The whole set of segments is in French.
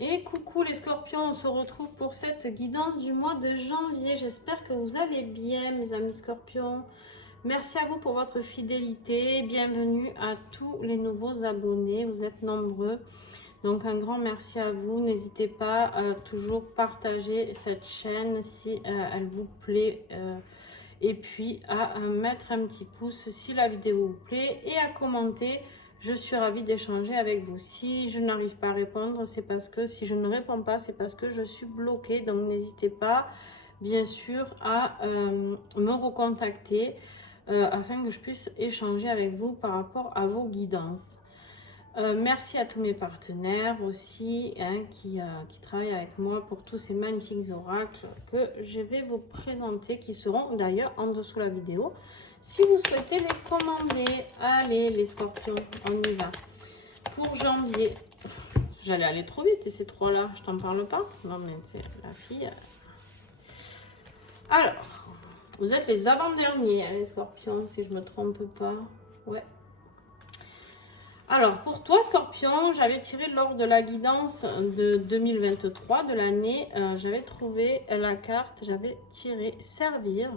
Et coucou les scorpions, on se retrouve pour cette guidance du mois de janvier. J'espère que vous allez bien mes amis scorpions. Merci à vous pour votre fidélité. Bienvenue à tous les nouveaux abonnés, vous êtes nombreux. Donc un grand merci à vous. N'hésitez pas à toujours partager cette chaîne si elle vous plaît. Et puis à mettre un petit pouce si la vidéo vous plaît et à commenter. Je suis ravie d'échanger avec vous. Si je n'arrive pas à répondre, c'est parce que si je ne réponds pas, c'est parce que je suis bloquée. Donc n'hésitez pas, bien sûr, à me recontacter afin que je puisse échanger avec vous par rapport à vos guidances. Merci à tous mes partenaires aussi qui travaillent avec moi pour tous ces magnifiques oracles que je vais vous présenter, qui seront d'ailleurs en dessous de la vidéo. Si vous souhaitez les commander, allez les scorpions, on y va. Pour janvier, j'allais aller trop vite et ces trois-là, je t'en parle pas. Non mais c'est la fille. Alors, vous êtes les avant-derniers, les scorpions, si je me trompe pas. Ouais. Alors, pour toi, Scorpion, j'avais tiré lors de la guidance de 2023, de l'année, j'avais trouvé la carte, j'avais tiré Servir,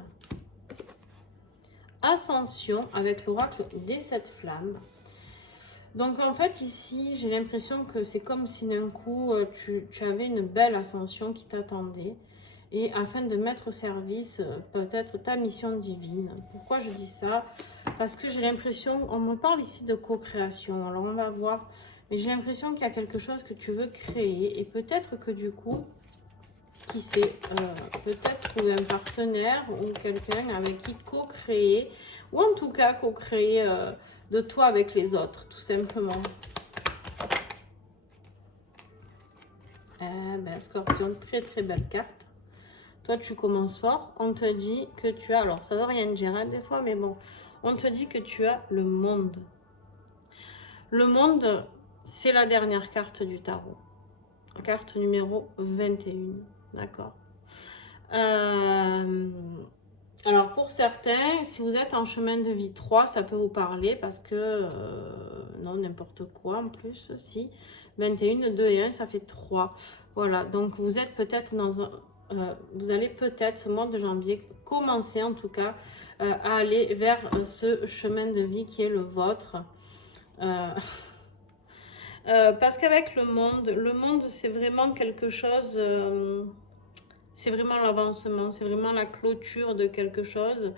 Ascension, avec l'oracle des 7 flammes. Donc, en fait, ici, j'ai l'impression que c'est comme si d'un coup, tu avais une belle ascension qui t'attendait. Et afin de mettre au service peut-être ta mission divine. Pourquoi je dis ça? Parce que j'ai l'impression, on me parle ici de co-création, alors on va voir, mais j'ai l'impression qu'il y a quelque chose que tu veux créer et peut-être que du coup, qui sait, peut-être trouver un partenaire ou quelqu'un avec qui co-créer, ou en tout cas co-créer de toi avec les autres, tout simplement. Scorpion, très très belle carte. Toi, tu commences fort. On te dit que tu as... Alors, ça ne veut rien dire hein, des fois, mais bon. On te dit que tu as le monde. Le monde, c'est la dernière carte du tarot. Carte numéro 21. D'accord. Alors, pour certains, si vous êtes en chemin de vie 3, ça peut vous parler parce que... non, n'importe quoi en plus. Si. 21, 2 et 1, ça fait 3. Voilà. Donc, vous êtes peut-être dans un... vous allez peut-être, ce mois de janvier, commencer en tout cas à aller vers ce chemin de vie qui est le vôtre. Parce qu'avec le monde c'est vraiment quelque chose, c'est vraiment l'avancement, c'est vraiment la clôture de quelque chose,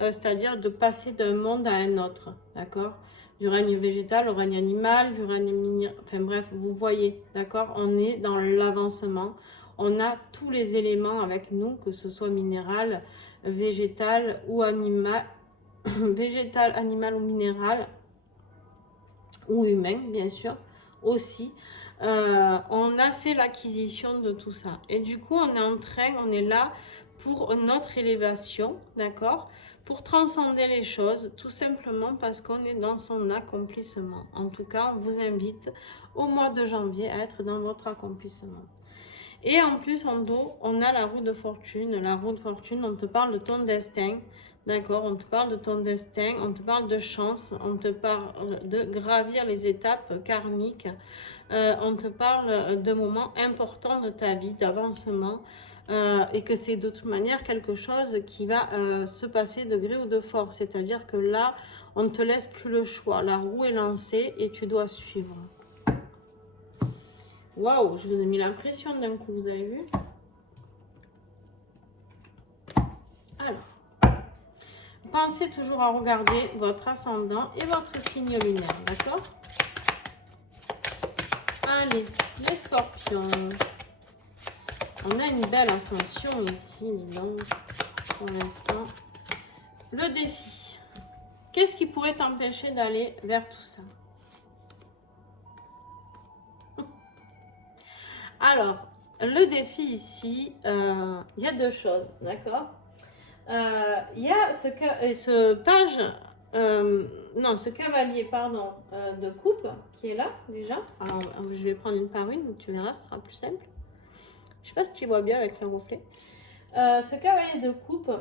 c'est-à-dire de passer d'un monde à un autre, d'accord? Du règne végétal au règne animal, du règne minéral, enfin bref, vous voyez, d'accord? On est dans l'avancement. On a tous les éléments avec nous, que ce soit minéral, végétal ou animal, végétal, animal ou minéral, ou humain, bien sûr, aussi. On a fait l'acquisition de tout ça. Et du coup, on est là pour notre élévation, d'accord? Pour transcender les choses, tout simplement parce qu'on est dans son accomplissement. En tout cas, on vous invite au mois de janvier à être dans votre accomplissement. Et en plus, en dos, on a la roue de fortune. La roue de fortune, on te parle de ton destin. D'accord, on te parle de ton destin, on te parle de chance, on te parle de gravir les étapes karmiques, on te parle de moments importants de ta vie, d'avancement, et que c'est de toute manière quelque chose qui va se passer de gré ou de force. C'est-à-dire que là, on ne te laisse plus le choix. La roue est lancée et tu dois suivre. Waouh, je vous ai mis l'impression d'un coup, vous avez vu? Alors, pensez toujours à regarder votre ascendant et votre signe lunaire, d'accord? Allez, les scorpions. On a une belle ascension ici, dis donc, pour l'instant. Le défi. Qu'est-ce qui pourrait t'empêcher d'aller vers tout ça? Alors, le défi ici, il y a deux choses, d'accord? Il y a ce page, ce cavalier, pardon, de coupe qui est là déjà. Alors, je vais prendre une par une, tu verras, ce sera plus simple. Je ne sais pas si tu vois bien avec le reflet. Ce cavalier de coupe,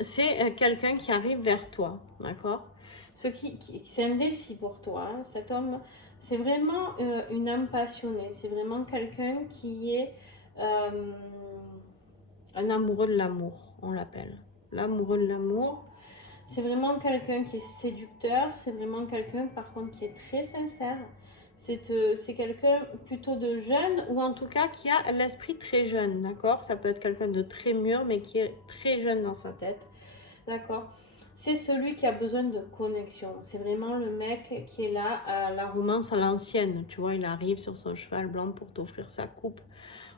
c'est quelqu'un qui arrive vers toi, d'accord? C'est un défi pour toi, hein, cet homme C'est vraiment une âme passionnée. C'est vraiment quelqu'un qui est un amoureux de l'amour, on l'appelle. L'amoureux de l'amour. C'est vraiment quelqu'un qui est séducteur. C'est vraiment quelqu'un, par contre, qui est très sincère. C'est quelqu'un plutôt de jeune, ou en tout cas qui a l'esprit très jeune, d'accord? Ça peut être quelqu'un de très mûr, mais qui est très jeune dans sa tête, d'accord? C'est celui qui a besoin de connexion. C'est vraiment le mec qui est là à la romance à l'ancienne. Tu vois, il arrive sur son cheval blanc pour t'offrir sa coupe.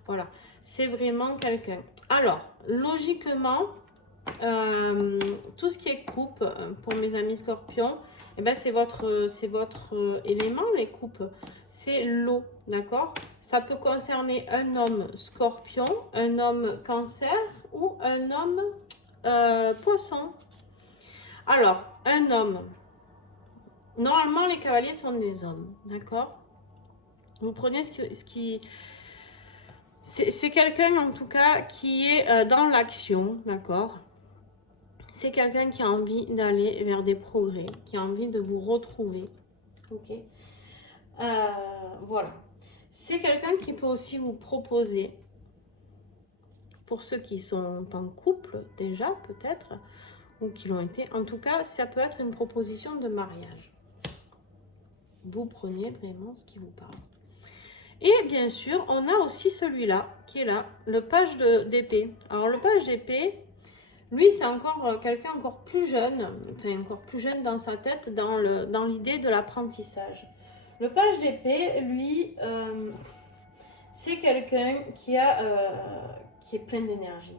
Voilà, c'est vraiment quelqu'un. Alors, logiquement, tout ce qui est coupe, pour mes amis scorpions, eh ben, c'est votre élément, les coupes. C'est l'eau, d'accord? Ça peut concerner un homme scorpion, un homme cancer ou un homme poisson. Alors, un homme. Normalement, les cavaliers sont des hommes, d'accord? Vous prenez ce qui c'est quelqu'un, en tout cas, qui est dans l'action, d'accord? C'est quelqu'un qui a envie d'aller vers des progrès, qui a envie de vous retrouver, ok? Voilà. C'est quelqu'un qui peut aussi vous proposer, pour ceux qui sont en couple déjà, peut-être, ou qui l'ont été, en tout cas, ça peut être une proposition de mariage. Vous prenez vraiment ce qui vous parle. Et bien sûr, on a aussi celui-là, qui est là, le page d'épée. Alors, le page d'épée, lui, c'est encore quelqu'un encore plus jeune, enfin encore plus jeune dans sa tête, dans l'idée de l'apprentissage. Le page d'épée, lui, c'est quelqu'un qui est plein d'énergie.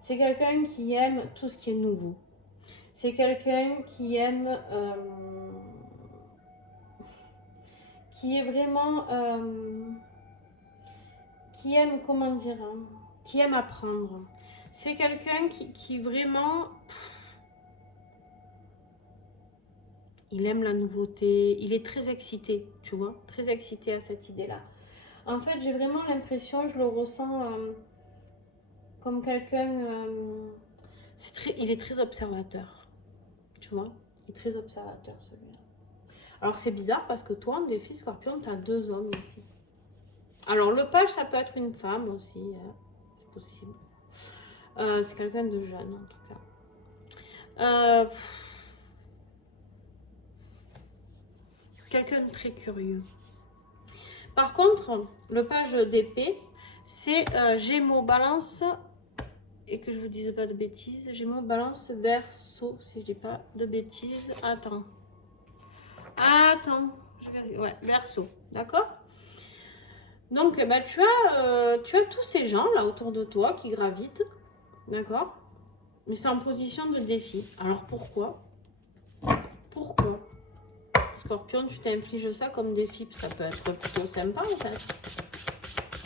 C'est quelqu'un qui aime tout ce qui est nouveau. C'est quelqu'un qui aime... qui est vraiment... qui aime, comment dire, hein, qui aime apprendre. C'est quelqu'un qui vraiment... il aime la nouveauté, il est très excité, tu vois, très excité à cette idée-là. En fait, j'ai vraiment l'impression, je le ressens comme quelqu'un... il est très observateur, tu vois, il est très observateur celui-là. Alors c'est bizarre parce que toi, en défi scorpion, tu as 2 hommes ici. Alors le page, ça peut être une femme aussi, hein, c'est possible. C'est quelqu'un de jeune en tout cas. Quelqu'un de très curieux. Par contre, le page d'épée, c'est Gémeaux, Balance, et que je vous dise pas de bêtises, Gémeaux, Balance, Verseau, si je dis pas de bêtises. Attends, je vais... ouais, Verseau, d'accord? Donc, bah, tu as tous ces gens là autour de toi qui gravitent, d'accord? Mais c'est en position de défi. Alors pourquoi? Pourquoi? Scorpion, tu t'infliges ça comme défi, ça peut être plutôt sympa en fait.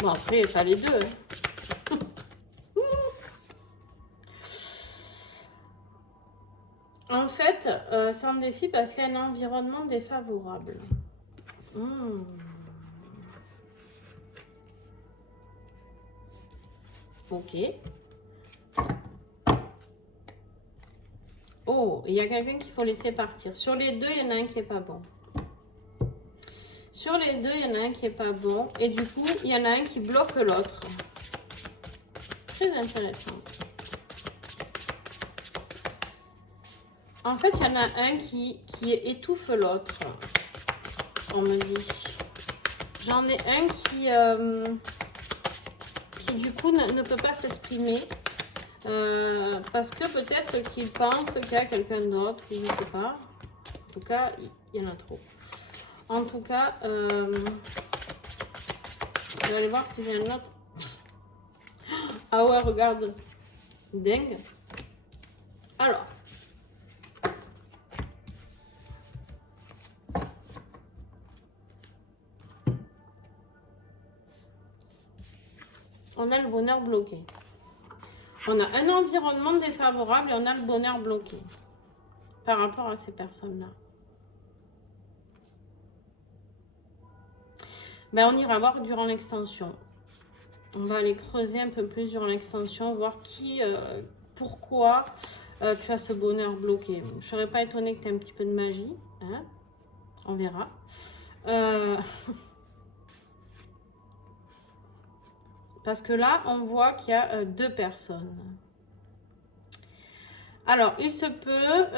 Bon, après, pas les deux. Hein. En fait, c'est un défi parce qu'il y a un environnement défavorable. Ok. Oh, il y a quelqu'un qu'il faut laisser partir. Sur les deux, il y en a un qui est pas bon. Sur les deux, il y en a un qui est pas bon. Et du coup, il y en a un qui bloque l'autre. Très intéressant. En fait, il y en a un qui étouffe l'autre. On me dit. J'en ai un qui du coup ne peut pas s'exprimer. Parce que peut-être qu'il pense qu'il y a quelqu'un d'autre, je ne sais pas. En tout cas, il y en a trop. En tout cas, je vais aller voir si j'ai un autre. Ah ouais, regarde. Dingue. Alors. On a le bonheur bloqué. On a un environnement défavorable et on a le bonheur bloqué par rapport à ces personnes-là. Ben, on ira voir durant l'extension. On va aller creuser un peu plus durant l'extension, voir pourquoi tu as ce bonheur bloqué. Je ne serais pas étonnée que tu aies un petit peu de magie. Hein, on verra. Parce que là, on voit qu'il y a deux personnes. Alors, il se peut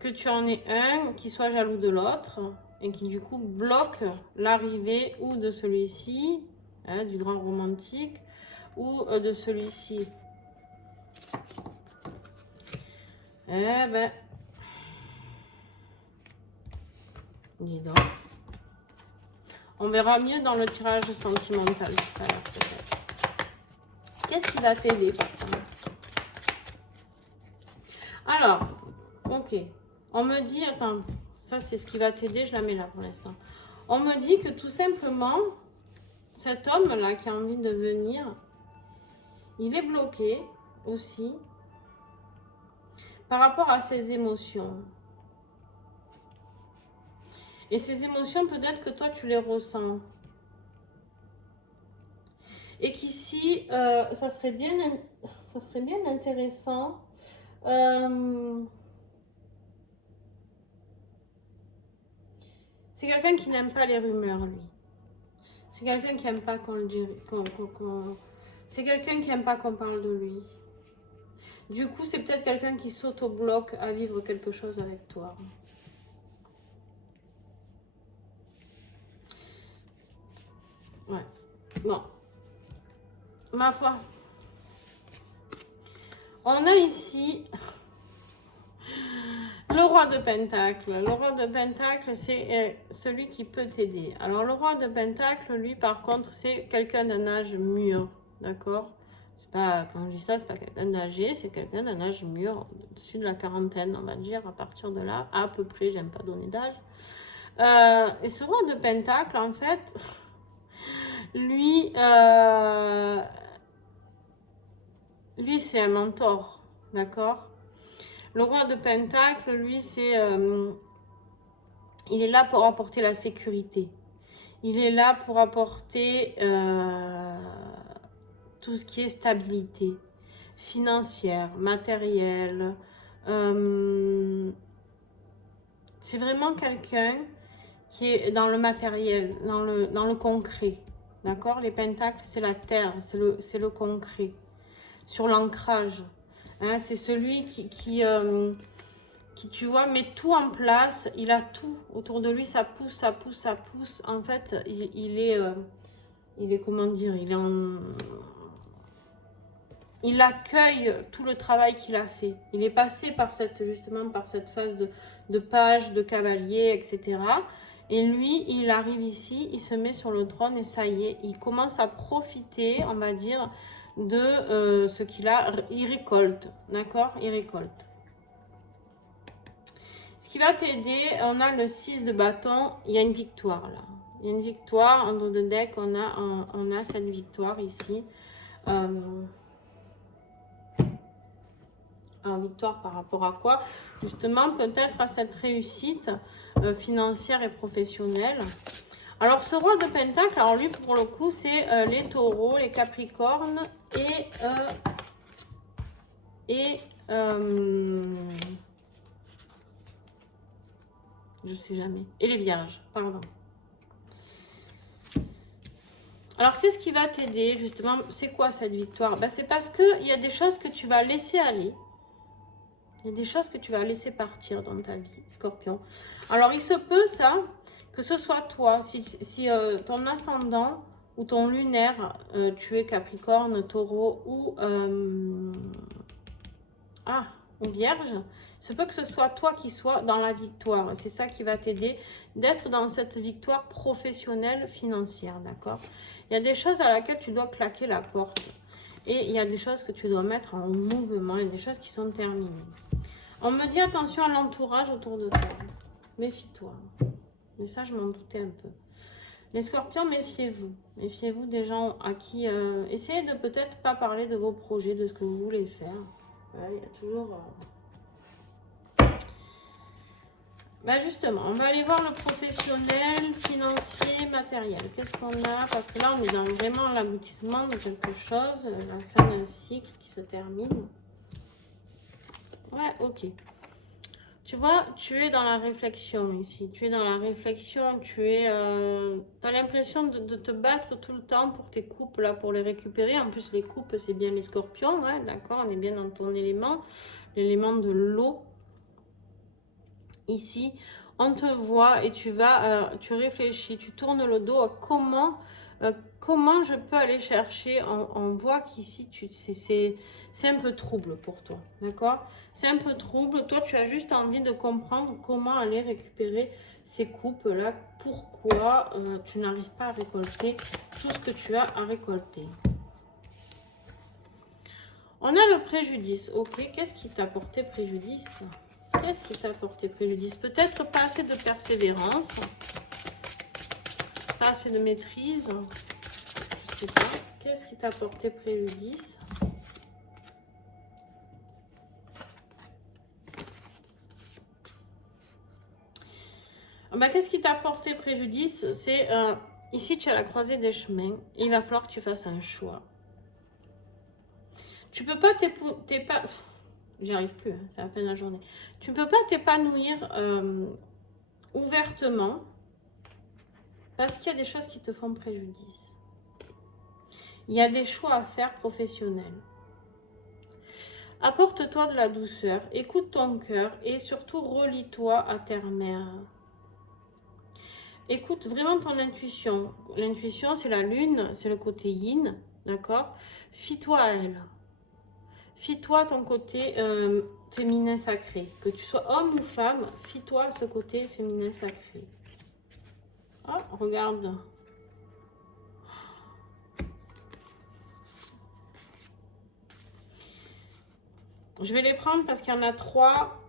que tu en aies un qui soit jaloux de l'autre et qui du coup bloque l'arrivée ou de celui-ci, hein, du grand romantique, ou de celui-ci. Eh ben, dis donc. On verra mieux dans le tirage sentimental tout à l'heure peut-être. Qu'est-ce qui va t'aider par contre? Alors, ok. On me dit, attends, ça c'est ce qui va t'aider, je la mets là pour l'instant. On me dit que tout simplement, cet homme-là qui a envie de venir, il est bloqué aussi par rapport à ses émotions. Et ces émotions, peut-être que toi, tu les ressens. Et qu'ici, ça serait bien intéressant. C'est quelqu'un qui n'aime pas les rumeurs, lui. C'est quelqu'un qui n'aime pas qu'on le dise. C'est quelqu'un qui n'aime pas qu'on parle de lui. Du coup, c'est peut-être quelqu'un qui s'auto-bloque à vivre quelque chose avec toi. Ouais. Bon. Ma foi. On a ici le roi de Pentacle. Le roi de Pentacle, c'est celui qui peut t'aider. Alors, le roi de Pentacle, lui, par contre, c'est quelqu'un d'un âge mûr. D'accord? C'est pas, quand je dis ça, c'est pas quelqu'un d'âgé, c'est quelqu'un d'un âge mûr, au-dessus de la quarantaine, on va dire, à partir de là, à peu près, j'aime pas donner d'âge. Et ce roi de Pentacle, en fait, lui, lui c'est un mentor, d'accord? Le roi de Pentacle, lui, c'est, il est là pour apporter la sécurité. Il est là pour apporter tout ce qui est stabilité financière, matérielle. C'est vraiment quelqu'un qui est dans le matériel, dans le concret. D'accord? Les pentacles, c'est la terre, c'est le concret. Sur l'ancrage. Hein, c'est celui qui, tu vois, met tout en place. Il a tout autour de lui, ça pousse, ça pousse, ça pousse. En fait, il est, comment dire, il accueille tout le travail qu'il a fait. Il est passé par justement par cette phase de page, de cavalier, etc. Et lui, il arrive ici, il se met sur le trône et ça y est, il commence à profiter, on va dire, de ce qu'il a. Il récolte, d'accord? Il récolte. Ce qui va t'aider, on a le 6 de bâton, il y a une victoire là. Il y a une victoire, en dos de deck, on a cette victoire ici. Alors, victoire par rapport à quoi? Justement, peut-être à cette réussite financière et professionnelle. Alors, ce roi de Pentacle, alors lui, pour le coup, c'est les taureaux, les capricornes je sais jamais. Et les vierges, pardon. Alors, qu'est-ce qui va t'aider, justement? C'est quoi cette victoire? Ben, c'est parce qu'il y a des choses que tu vas laisser aller. Il y a des choses que tu vas laisser partir dans ta vie, Scorpion. Alors, il se peut, ça, que ce soit toi, si ton ascendant ou ton lunaire, tu es Capricorne, Taureau ou Vierge, il se peut que ce soit toi qui sois dans la victoire. C'est ça qui va t'aider d'être dans cette victoire professionnelle, financière, d'accord? Il y a des choses à laquelle tu dois claquer la porte. Et il y a des choses que tu dois mettre en mouvement. Il y a des choses qui sont terminées. On me dit attention à l'entourage autour de toi. Méfie-toi. Mais ça, je m'en doutais un peu. Les scorpions, méfiez-vous. Méfiez-vous des gens à qui... essayez de peut-être pas parler de vos projets, de ce que vous voulez faire. Il y a toujours... Ben justement, on va aller voir le professionnel, financier, matériel. Qu'est-ce qu'on a? Parce que là, on est dans vraiment l'aboutissement de quelque chose, la fin d'un cycle qui se termine. Ouais, ok. Tu vois, tu es dans la réflexion ici. Tu es dans la réflexion. T'as l'impression de te battre tout le temps pour tes coupes, là, pour les récupérer. En plus, les coupes, c'est bien les scorpions, hein, d'accord? On est bien dans ton élément, l'élément de l'eau. Ici, on te voit et tu réfléchis, tu tournes le dos à comment je peux aller chercher. On voit qu'ici, c'est un peu trouble pour toi, d'accord? C'est un peu trouble. Toi, tu as juste envie de comprendre comment aller récupérer ces coupes-là. Pourquoi tu n'arrives pas à récolter tout ce que tu as à récolter. On a le préjudice. Ok, qu'est-ce qui t'a porté préjudice? Qu'est-ce qui t'a porté préjudice? Peut-être pas assez de persévérance, pas assez de maîtrise, je sais pas. Qu'est-ce qui t'a porté préjudice? Ben, qu'est-ce qui t'a porté préjudice? C'est ici, tu as la croisée des chemins. Il va falloir que tu fasses un choix. Tu peux pas j'y arrive plus, hein, c'est à peine la journée. Tu peux pas t'épanouir ouvertement parce qu'il y a des choses qui te font préjudice. Il y a des choix à faire professionnels. Apporte-toi de la douceur, écoute ton cœur et surtout relie-toi à Terre-Mère. Écoute vraiment ton intuition. L'intuition, c'est la lune, c'est le côté yin, d'accord? Fie-toi à elle. Fie-toi à ton côté féminin sacré. Que tu sois homme ou femme, fie-toi à ce côté féminin sacré. Oh, regarde. Je vais les prendre parce qu'il y en a 3.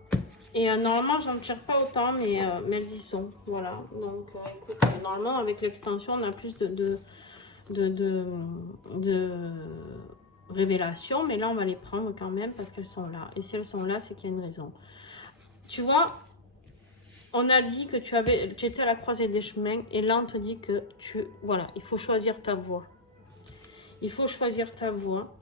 Et normalement, j'en tire pas autant, mais elles y sont. Voilà. Donc, écoute, normalement, avec l'extension, on a plus de révélations. Mais là, on va les prendre quand même parce qu'elles sont là. Et si elles sont là, c'est qu'il y a une raison. Tu vois, on a dit que tu étais à la croisée des chemins. Et là, on te dit que voilà, il faut choisir ta voie. Il faut choisir ta voie.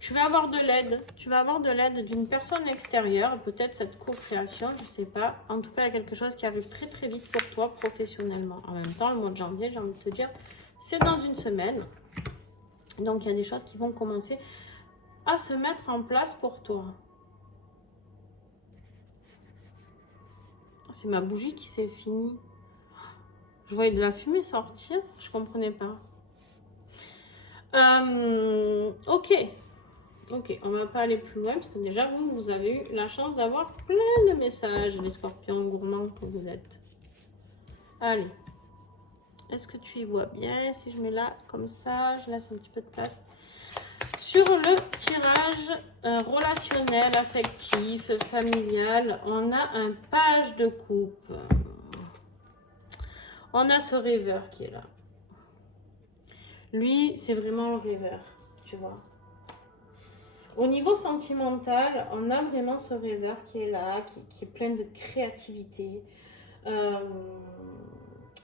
Tu vas avoir de l'aide. Tu vas avoir de l'aide d'une personne extérieure. Peut-être cette co-création, je ne sais pas. En tout cas, il y a quelque chose qui arrive très très vite pour toi professionnellement. En même temps, le mois de janvier, j'ai envie de te dire, c'est dans une semaine. Donc, il y a des choses qui vont commencer à se mettre en place pour toi. C'est ma bougie qui s'est finie. Je voyais de la fumée sortir. Je ne comprenais pas. Ok. Ok, on va pas aller plus loin parce que déjà, vous avez eu la chance d'avoir plein de messages, les scorpions gourmands que vous êtes. Allez. Est-ce que tu y vois bien? Si je mets là, comme ça, je laisse un petit peu de place. Sur le tirage relationnel, affectif, familial, on a un page de coupe. On a ce rêveur qui est là. Lui, c'est vraiment le rêveur, tu vois. Au niveau sentimental, on a vraiment ce rêveur qui est là, qui est plein de créativité.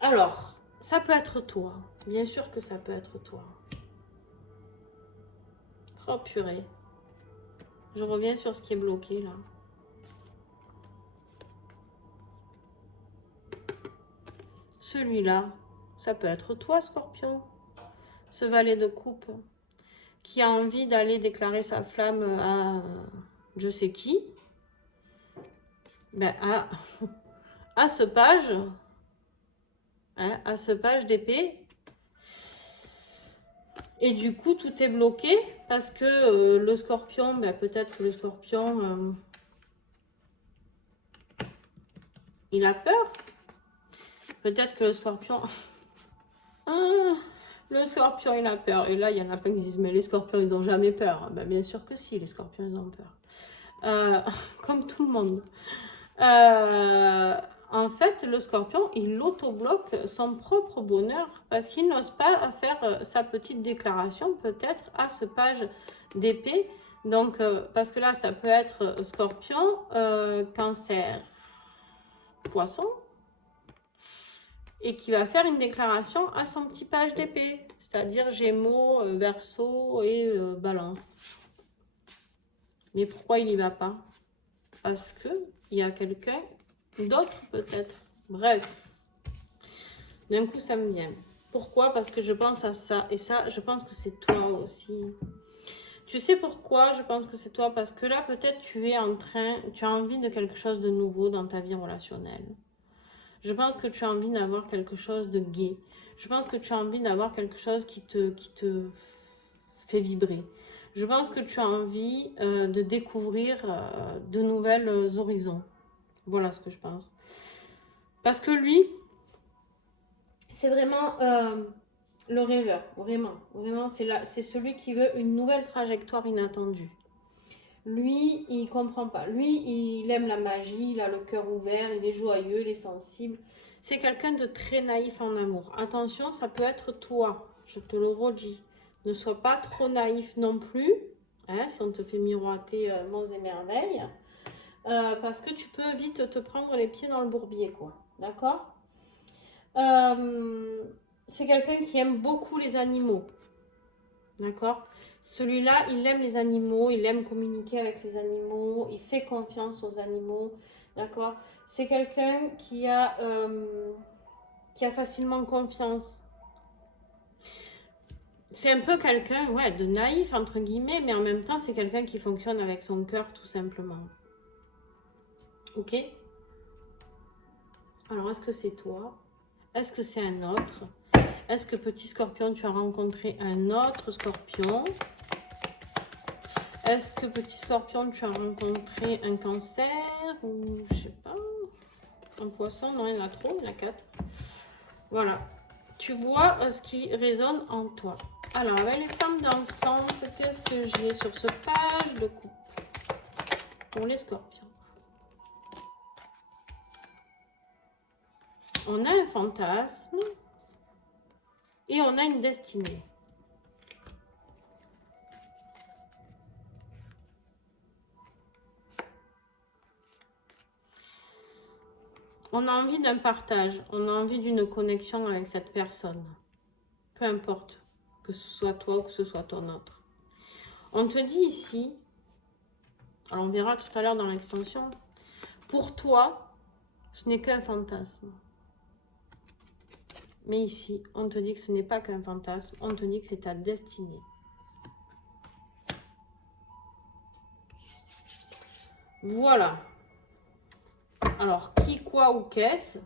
Alors, ça peut être toi. Bien sûr que ça peut être toi. Oh purée. Je reviens sur ce qui est bloqué là. Celui-là, ça peut être toi, Scorpion. Ce valet de coupe qui a envie d'aller déclarer sa flamme à je sais qui. Ben, à ce page, hein, à ce page d'épée. Et du coup, tout est bloqué parce que le scorpion, ben, peut-être que le scorpion, il a peur. Peut-être que le scorpion... le scorpion, il a peur. Et là, il y en a plein qui disent, mais les scorpions, ils n'ont jamais peur. Ben, bien sûr que si, les scorpions, ils ont peur. Comme tout le monde. En fait, le scorpion, il auto-bloque son propre bonheur parce qu'il n'ose pas faire sa petite déclaration, peut-être, à ce page d'épée. Donc, parce que là, ça peut être scorpion, cancer, poisson, et qui va faire une déclaration à son petit page d'épée, c'est-à-dire Gémeaux, Verseau et Balance. Mais pourquoi il n'y va pas? Parce que il y a quelqu'un D'autres peut-être. Bref. D'un coup, ça me vient. Pourquoi? Parce que je pense à ça. Et ça, je pense que c'est toi aussi. Tu sais pourquoi je pense que c'est toi? Parce que là, peut-être tu es en train, tu as envie de quelque chose de nouveau dans ta vie relationnelle. Je pense que tu as envie d'avoir quelque chose de gai. Je pense que tu as envie d'avoir quelque chose qui te fait vibrer. Je pense que tu as envie de découvrir de nouvelles horizons. Voilà ce que je pense. Parce que lui, c'est vraiment le rêveur, vraiment. Vraiment, c'est celui qui veut une nouvelle trajectoire inattendue. Lui, il comprend pas. Lui, il aime la magie, il a le cœur ouvert, il est joyeux, il est sensible. C'est quelqu'un de très naïf en amour. Attention, ça peut être toi, je te le redis. Ne sois pas trop naïf non plus, hein, si on te fait miroiter monts et merveilles, parce que tu peux vite te prendre les pieds dans le bourbier, quoi. D'accord? C'est quelqu'un qui aime beaucoup les animaux. D'accord? Celui-là, il aime les animaux, il aime communiquer avec les animaux, il fait confiance aux animaux. D'accord? C'est quelqu'un qui a facilement confiance. C'est un peu quelqu'un, ouais, de naïf, entre guillemets, mais en même temps, c'est quelqu'un qui fonctionne avec son cœur, tout simplement. Ok? Alors, est-ce que c'est toi? Est-ce que c'est un autre? Est-ce que petit scorpion, tu as rencontré un autre scorpion? Est-ce que petit scorpion, tu as rencontré un cancer? Ou je sais pas. Un poisson? Non, il y en a trop, il y en a 4. Voilà. Tu vois ce qui résonne en toi. Alors, avec les femmes dansantes, qu'est-ce que j'ai sur ce page de coupe pour les scorpions? On a un fantasme et on a une destinée. On a envie d'un partage, on a envie d'une connexion avec cette personne. Peu importe que ce soit toi ou que ce soit ton autre. On te dit ici, alors on verra tout à l'heure dans l'extension, pour toi, ce n'est qu'un fantasme. Mais ici, on te dit que ce n'est pas qu'un fantasme, on te dit que c'est ta destinée. Voilà. Alors, qui, quoi ou qu'est-ce?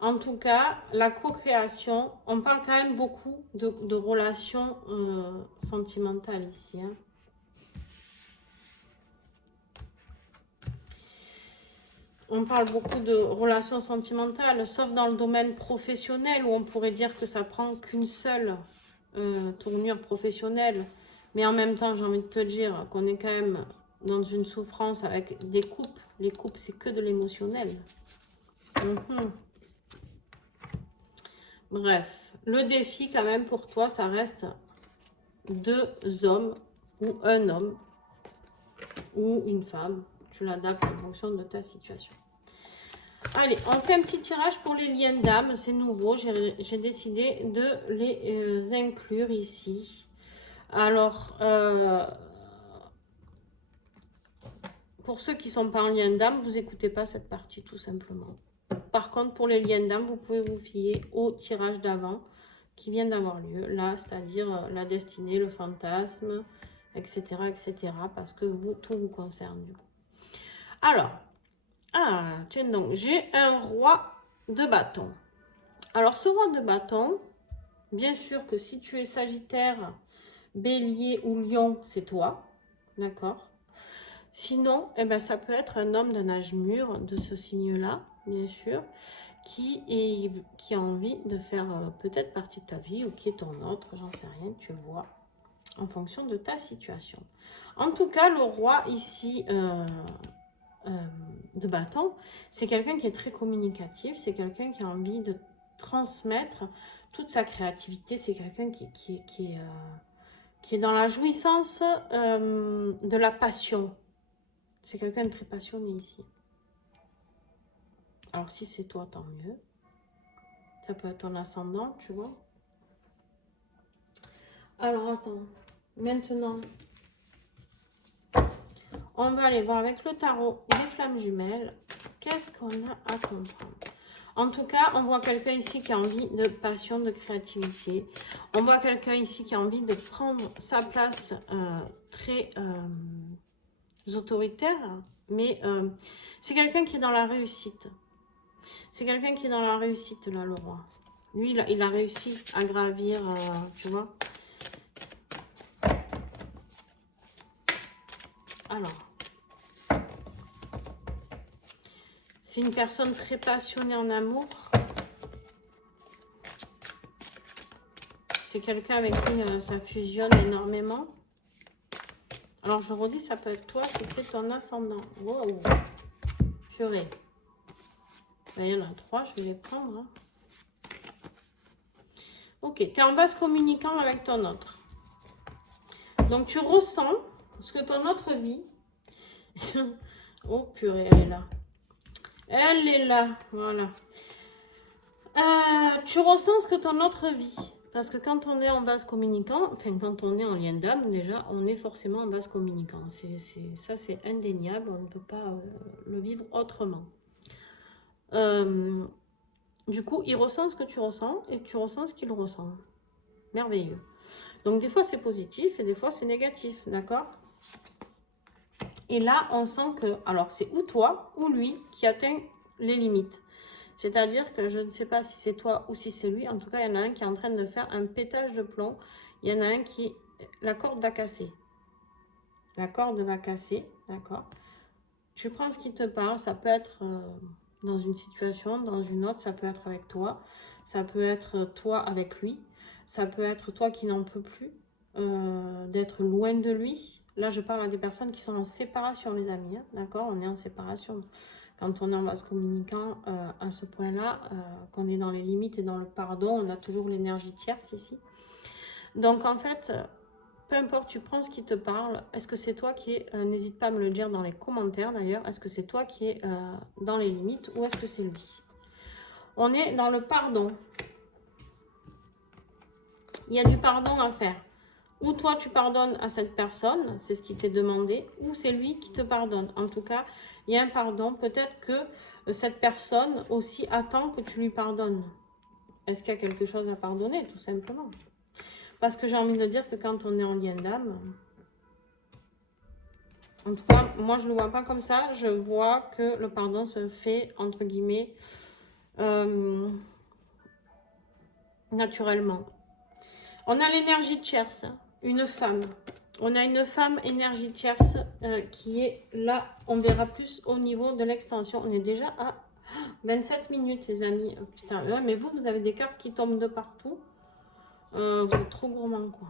En tout cas, la co-création, on parle quand même beaucoup de relations sentimentales ici. Hein. On parle beaucoup de relations sentimentales, sauf dans le domaine professionnel où on pourrait dire que ça prend qu'une seule tournure professionnelle. Mais en même temps, j'ai envie de te dire qu'on est quand même dans une souffrance avec des couples. Les couples, c'est que de l'émotionnel. Bref, le défi quand même pour toi, ça reste 2 hommes ou un homme ou une femme. Tu l'adaptes en fonction de ta situation. Allez, on fait un petit tirage pour les liens d'âme. C'est nouveau. J'ai décidé de les inclure ici. Alors, pour ceux qui ne sont pas en lien d'âme, vous n'écoutez pas cette partie tout simplement. Par contre, pour les liens d'âme, vous pouvez vous fier au tirage d'avant qui vient d'avoir lieu. Là, c'est-à-dire la destinée, le fantasme, etc. etc. parce que tout vous concerne du coup. Alors, tiens donc, j'ai un roi de bâton. Alors, ce roi de bâton, bien sûr que si tu es Sagittaire, Bélier ou Lion, c'est toi. D'accord? Sinon, eh ben, ça peut être un homme d'un âge mûr de ce signe-là, bien sûr, qui a envie de faire peut-être partie de ta vie ou qui est ton autre, j'en sais rien, tu vois, en fonction de ta situation. En tout cas, le roi ici de bâton, c'est quelqu'un qui est très communicatif, c'est quelqu'un qui a envie de transmettre toute sa créativité, c'est quelqu'un qui est dans la jouissance de la passion. C'est quelqu'un de très passionné ici. Alors si c'est toi, tant mieux. Ça peut être ton ascendant, tu vois. Alors attends, maintenant, On va aller voir avec le tarot les flammes jumelles. Qu'est-ce qu'on a à comprendre? En tout cas, on voit quelqu'un ici qui a envie de passion, de créativité. On voit quelqu'un ici qui a envie de prendre sa place très autoritaire. Mais c'est quelqu'un qui est dans la réussite. C'est quelqu'un qui est dans la réussite, là, le roi. Lui, il a réussi à gravir, tu vois. Alors, c'est une personne très passionnée en amour. C'est quelqu'un avec qui ça fusionne énormément. Alors, je redis, ça peut être toi si c'est ton ascendant. Wow, purée. Ben, il y en a 3, je vais les prendre. Hein. Ok, tu es en vase communicant avec ton autre. Donc, tu ressens ce que ton autre vit. Oh, purée, elle est là. Elle est là, voilà. Tu ressens ce que ton autre vit. Parce que quand on est en vase communicant, enfin quand on est en lien d'âme, déjà, on est forcément en vase communicant. Ça, c'est indéniable, on ne peut pas le vivre autrement. Du coup, il ressent ce que tu ressens et tu ressens ce qu'il ressent. Merveilleux. Donc, des fois, c'est positif et des fois, c'est négatif, d'accord? Et là, on sent que, alors, c'est ou toi ou lui qui atteint les limites. C'est-à-dire que je ne sais pas si c'est toi ou si c'est lui. En tout cas, il y en a un qui est en train de faire un pétage de plomb. Il y en a un qui... La corde va casser. La corde va casser, d'accord? Tu prends ce qui te parle. Ça peut être dans une situation, dans une autre. Ça peut être avec toi. Ça peut être toi avec lui. Ça peut être toi qui n'en peux plus d'être loin de lui. Là, je parle à des personnes qui sont en séparation, les amis. Hein, d'accord? On est en séparation. Quand on est en vase communicant à ce point-là, qu'on est dans les limites et dans le pardon, on a toujours l'énergie tierce ici. Donc en fait, peu importe, tu prends ce qui te parle. Est-ce que c'est toi qui est, n'hésite pas à me le dire dans les commentaires d'ailleurs, est-ce que c'est toi qui est dans les limites ou est-ce que c'est lui? On est dans le pardon. Il y a du pardon à faire. Ou toi, tu pardonnes à cette personne, c'est ce qui t'est demandé, ou c'est lui qui te pardonne. En tout cas, il y a un pardon. Peut-être que cette personne aussi attend que tu lui pardonnes. Est-ce qu'il y a quelque chose à pardonner, tout simplement? Parce que j'ai envie de dire que quand on est en lien d'âme, en tout cas, moi, je ne le vois pas comme ça. Je vois que le pardon se fait, entre guillemets, naturellement. On a l'énergie tierce. Une femme. On a une femme énergie tierce qui est là. On verra plus au niveau de l'extension. On est déjà à 27 minutes, les amis. Putain, ouais, mais vous avez des cartes qui tombent de partout. Vous êtes trop gourmands, quoi.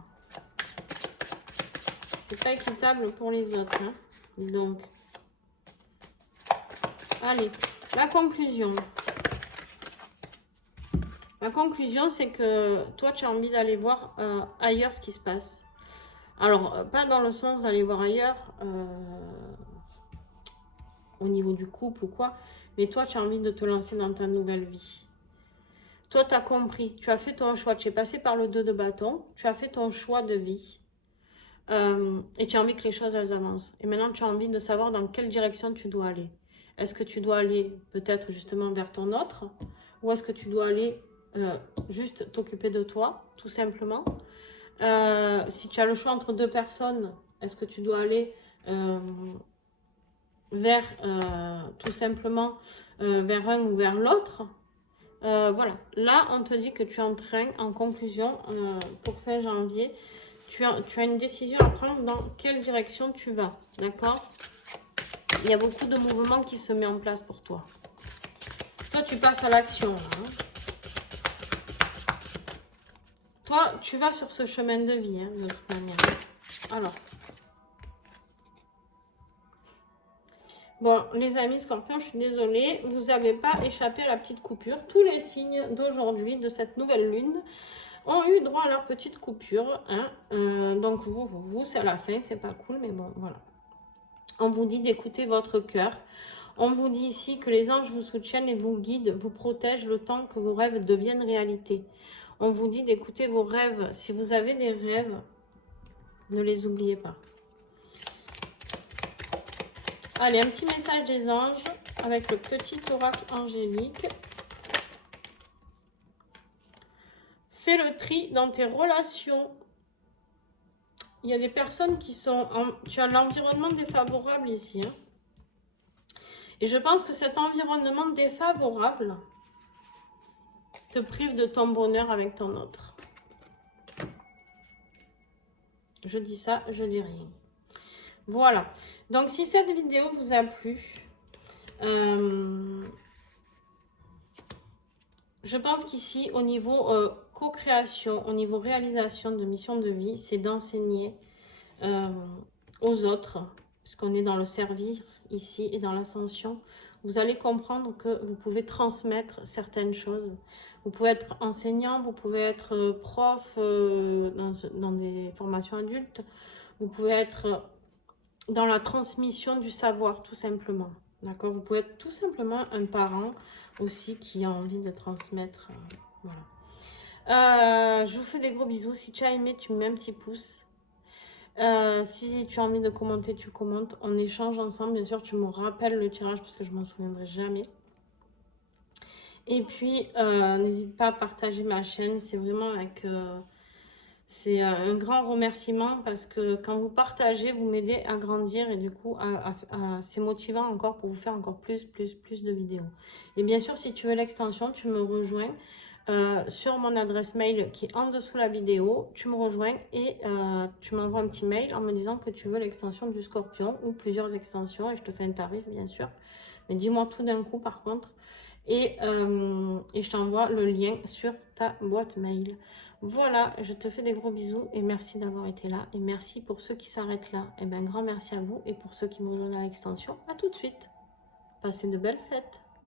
C'est pas équitable pour les autres. Hein. Donc, allez, la conclusion. La conclusion, c'est que toi, tu as envie d'aller voir ailleurs ce qui se passe. Alors, pas dans le sens d'aller voir ailleurs au niveau du couple ou quoi, mais toi, tu as envie de te lancer dans ta nouvelle vie. Toi, tu as compris, tu as fait ton choix, tu es passé par le 2 de bâton, tu as fait ton choix de vie et tu as envie que les choses, elles avancent. Et maintenant, tu as envie de savoir dans quelle direction tu dois aller. Est-ce que tu dois aller peut-être justement vers ton autre ou est-ce que tu dois aller juste t'occuper de toi, tout simplement? Si tu as le choix entre deux personnes, est-ce que tu dois aller vers tout simplement vers un ou vers l'autre? Voilà, là on te dit que tu es en train, en conclusion, pour fin janvier, tu as une décision à prendre dans quelle direction tu vas, d'accord? Il y a beaucoup de mouvements qui se mettent en place pour toi. Toi, tu passes à l'action. Hein. Toi, tu vas sur ce chemin de vie, hein, de toute manière. Alors. Bon, les amis Scorpions, je suis désolée. Vous n'avez pas échappé à la petite coupure. Tous les signes d'aujourd'hui, de cette nouvelle lune, ont eu droit à leur petite coupure. Hein. Donc, vous c'est à la fin. C'est pas cool, mais bon, voilà. On vous dit d'écouter votre cœur. On vous dit ici que les anges vous soutiennent et vous guident, vous protègent le temps que vos rêves deviennent réalité. On vous dit d'écouter vos rêves. Si vous avez des rêves, ne les oubliez pas. Allez, un petit message des anges avec le petit oracle angélique. Fais le tri dans tes relations. Il y a des personnes qui sont... Tu as l'environnement défavorable ici. Hein. Et je pense que cet environnement défavorable te prive de ton bonheur avec ton autre. Je dis ça, je dis rien. Voilà. Donc, si cette vidéo vous a plu, je pense qu'ici, au niveau co-création, au niveau réalisation de mission de vie, c'est d'enseigner aux autres, puisqu'on est dans le servir ici et dans l'ascension. Vous allez comprendre que vous pouvez transmettre certaines choses. Vous pouvez être enseignant, vous pouvez être prof dans des formations adultes. Vous pouvez être dans la transmission du savoir, tout simplement. D'accord? Vous pouvez être tout simplement un parent aussi qui a envie de transmettre. Voilà. Je vous fais des gros bisous. Si tu as aimé, tu me mets un petit pouce. Si tu as envie de commenter, tu commentes. On échange ensemble. Bien sûr, tu me rappelles le tirage parce que je m'en souviendrai jamais. Et puis, n'hésite pas à partager ma chaîne. C'est vraiment avec... c'est un grand remerciement parce que quand vous partagez, vous m'aidez à grandir et du coup, c'est motivant encore pour vous faire encore plus de vidéos. Et bien sûr, si tu veux l'extension, tu me rejoins sur mon adresse mail qui est en dessous la vidéo. Tu me rejoins et tu m'envoies un petit mail en me disant que tu veux l'extension du Scorpion ou plusieurs extensions et je te fais un tarif, bien sûr. Mais dis-moi tout d'un coup, par contre. Et je t'envoie le lien sur ta boîte mail. Voilà, je te fais des gros bisous et merci d'avoir été là. Et merci pour ceux qui s'arrêtent là. Et bien, grand merci à vous. Et pour ceux qui me rejoignent à l'extension, à tout de suite. Passez de belles fêtes.